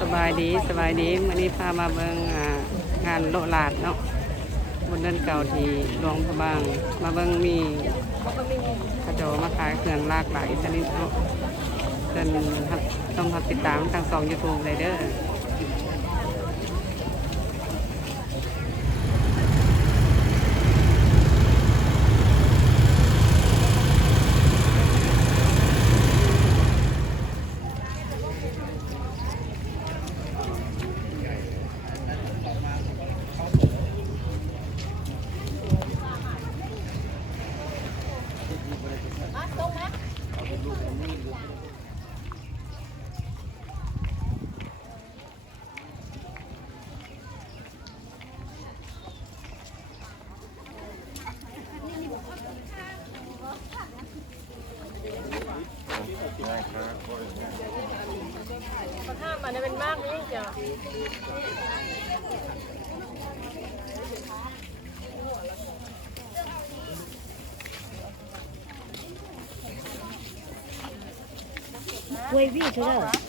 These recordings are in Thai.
สบายดีสบายดีมื่อนี้พามาเบิงงานโลลาดเนาะบนเดินเก่าที่หลวงพระบาง มาเบิงมีกระโจมาขายเครื่องลากหลายชนิดเนาะเดินต้องรับติดตามทางสองยูทูบเลยเด้อ มากนี่จ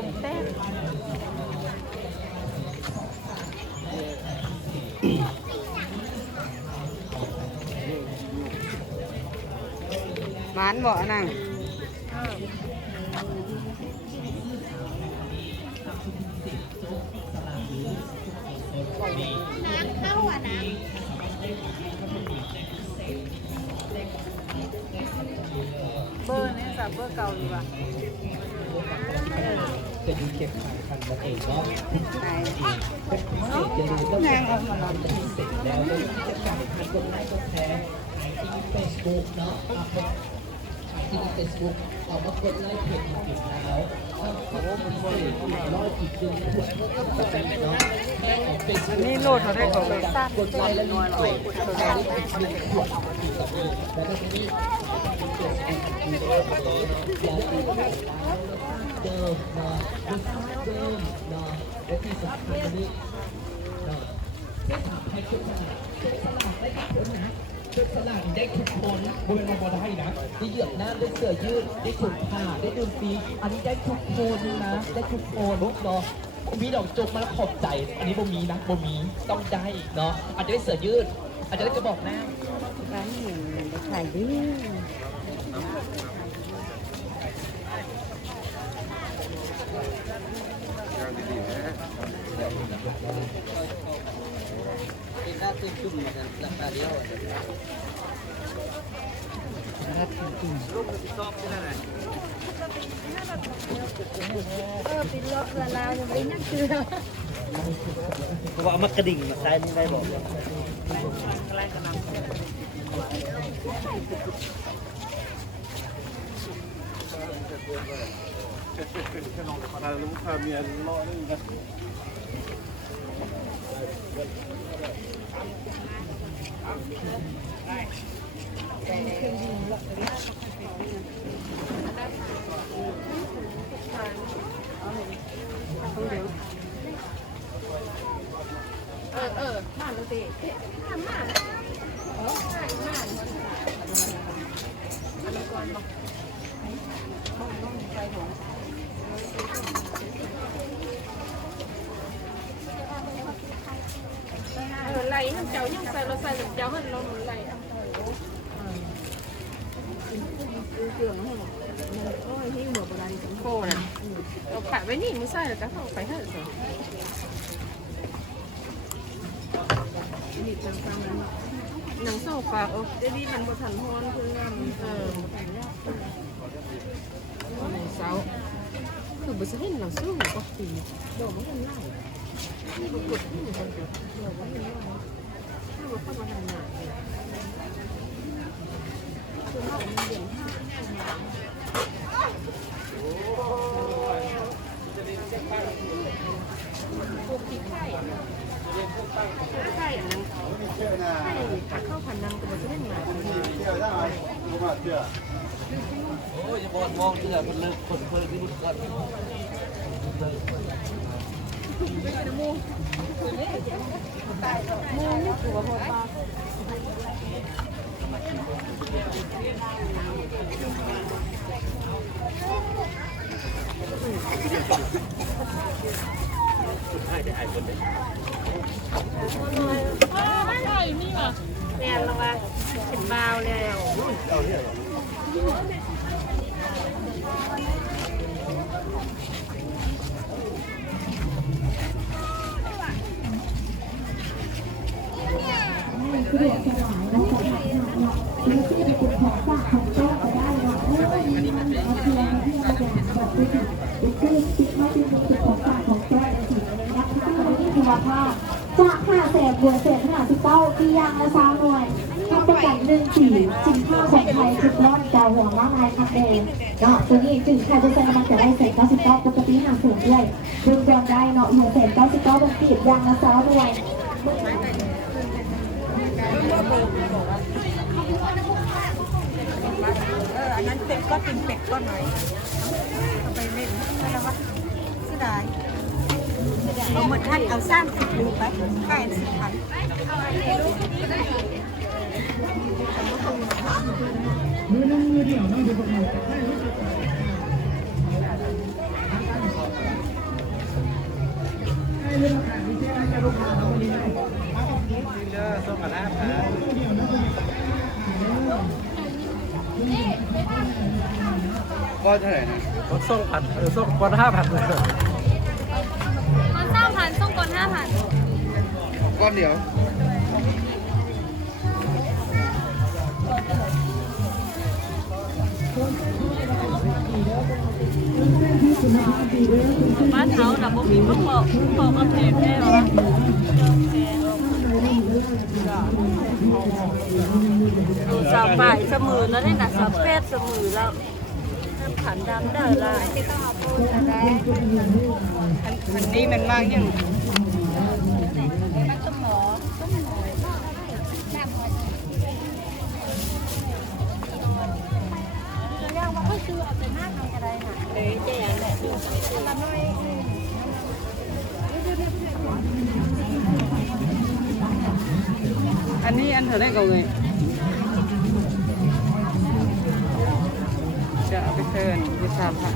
ลูกโป่งแต้มหวานบ่นั่งเบอร์นี่สับเบอร์เก่าดีกว่า จะดูเก็บขายพันมาเองเนาะไหนจะดูต้องเอามาทำจะเสร็จแล้วแล้วจะขายพันธุ์คนไลค์คนแชร์ขายที่เฟซบุ๊กเนาะเอาไปขายที่เฟซบุ๊กเอามากดไลค์เพจของเนาะแล้ว อันนี้โลดเขาได้ก่อนเลยกดไลค์แล้วน้อยหน่อยตัวแทนได้หนึ่งขวดแล้วก็ทีนี้อย่ามเดิม เละที่สำคัญนี้เนาะไม่ถามให้คนสลากสลากได้ทุกคนนะคนสลากได้ทุกคนบนบนได้นะได้เหยือกน้ำได้เสื้อยืดได้ถุงผ้าได้ดื่มฟรีอันนี้ได้ทุกคนนะได้ทุกคนเนาะมีดอกจกมาแล้วขอบใจ อันนี้บ่มีนะบ่มีต้องได้เนาะอาจจะได้เสื้อยืด อาจจะได้กระบอกหน้าร้านหนึ่งได้ขายดี เออเป็นรถละลาวยังไม่นั่งคือเพราะว่าเอามากระดิ่งมาใช้นี่ได้บอก เออเออมาดูสิมาม ยังเจ้ายังใส่เราใส่หลุเจ้ามันเราหลุดไหลเครื่องให้หมดโอ้ยให้หมดเลาดิฉัโคน่ะเราปะไว้นี่มือใส่แล้วก็เข้าไปให้เถอะนี่เป็นฟังนั้นหนังโซฟาโอ้เดดี้มันบทันฮอนคืองามเออหนังเสาคือบุษเห้นหนังสู้ก็ตีดนกมันเป็นไล่ ถ้ามันเข้ามาทางหนาเนี่ยคือว่ามันเด่นห้าพวกที่ไข่ไข่อันนั้นไข่ถ้าข้าพันนังก็จะเล่นหนาโอ้ยจะบอลมองเสือคนเลิกคนเพิ่งที่มันก่อน มูนี่ถือว่าพอปลาแม่ละว่าเป็นบาวแล้ว จากห้าแสนบวกเศษขนาดสิบเก้าปียาง ละสามหน่วยทำประกันหนึ่งสี่สินค้าของไทยชุดร้อนดาวหัวม้าลายคับแดงเนาะตัวนี้จึงใครจะใช้มันจะได้เศษเก้าสิบเก้าปกติห่างสูงด้วยดึงก่อนได้เนาะหัวเศษเก้าสิบเก้าเป็นปีบยางละสามหน่วยอันนั้นเป็ดก็เป็นเป็ดก็หน่อยเอาไปเล่นอะไรวะเสียดายเอาหมดท่านเอาสร้างสิบดูไปใกล้สิบพัน ส่งกันแล้วก็เท่าไหร่นะก็ส่งพันส่งก้อนห้าพันเลยมันเก้าพันส่งก่อนห้าพันก้อนเดียว บ้านเขาน่ะบ่มีบ่พอพอมาเพจได้หรอสาวป่ายเสมอแล้วได้น่ะสาวแปดเสมอแล้วขันดำได้ละอันนี้มันมากยัง อันนี้อันเท่าไหรก็เลยจะเอาไปเทิร์นวิชาผ่าน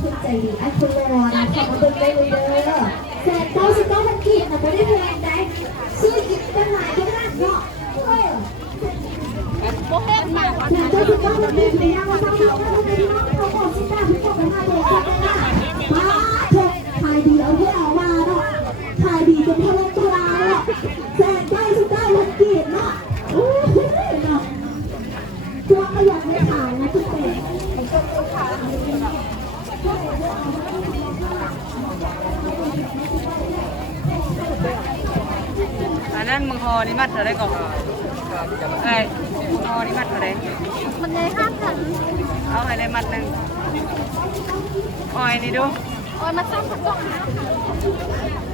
คุณใจดีไอ้คุณรอนะขอบคุณได้เลยเด้อแสนเก้าสิบเก้าพันกีบนะไม่ได้แพงได้ซื้อกินกันหลายขนาดเนาะเออบ่เฮ็ดมากว่าแสนเก้าสิบเก้าพันกีบในยังวันที่เราไม่ได้เขาบอก สิบเก้าถึงบอกไปห้าเดือนกันนะมาเถอะถ่ายดีเอาเพื่อเอามาเนาะถ่ายดีจนทะลุตุลาเนาะแสนเก้าสิบเก้าพันกีบเนาะโอ้โหเนาะตัวก็ยังไม่ถ่ายนะทุกคนอันนั้นมึงฮอนี่มัดเท่าไรก่อนไอ้มึงฮอนี่มัดเท่าไรมันเลยห้าพันเอาให้ได้มัดหนึ่ง อ้อยนี่ดูโอ้ยมาสร้างผักกล่องห้าพัน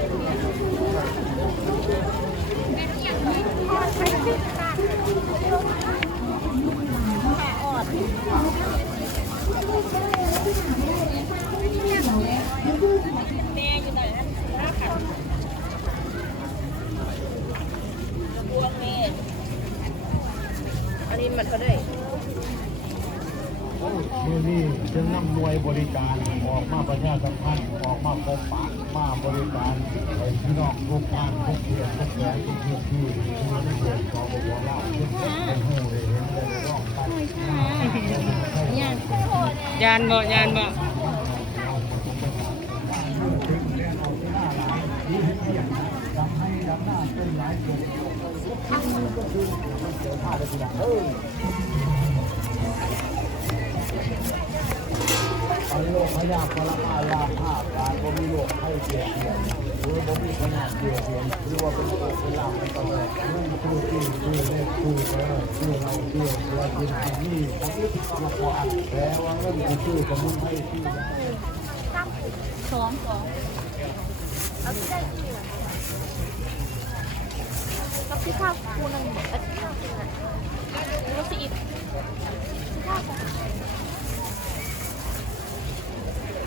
อันนี้มันก็ได้ นี่นี่จึงนำหน่วยบริการออกมาประชาสัมพันธ์ออกมาพบปะมาบริการไปพี่น้องทุกบ้านทุกเขตทุกแดนทุกพื้นที่ที่ไม่เกิดของบอกว่าเราทุกคนเป็นหูเลยเห็นเลยร้องไปยานบ่ยานบ่ทำให้ดำหน้าเป็นหลายคนอัน โลกพยาพลาลาภาพาก็มีโลกให้เสียเสียหรือบ่มีขนาดเสียเสียนหรือว่าเป็นโลกเป็นลาภเป็นตะเลยนั่นคือที่คือเลขคือเออคือเราคือตัวกินอันนี้ผมยึดตัวก่อนแต่ว่าเรื่องคือชื่อสมุนไพรที่สองสองเอาที่ได้ที่กับที่ข้าวคูนึงเอาที่ข้าวคูนึงแล้วสิอีทข้าว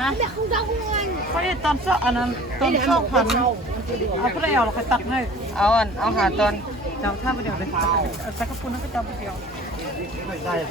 ฮะเขาได้ตอนเสาะอันนั้นตอนสองพันเอาไปเอาเราคอยตัดให้เอาอันเอาหาตอนเจ้าท่าไปเดียวเลยใส่กระปุกนั้นก็เจ้าไปเดียวไม่ใช่เ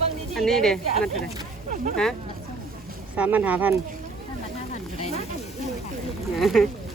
อันนี้มาอันนี้เด้มันเท่าไหร่ฮะสามพันหาพันพอห้าเดียร์พอเป็นโลแล้วก็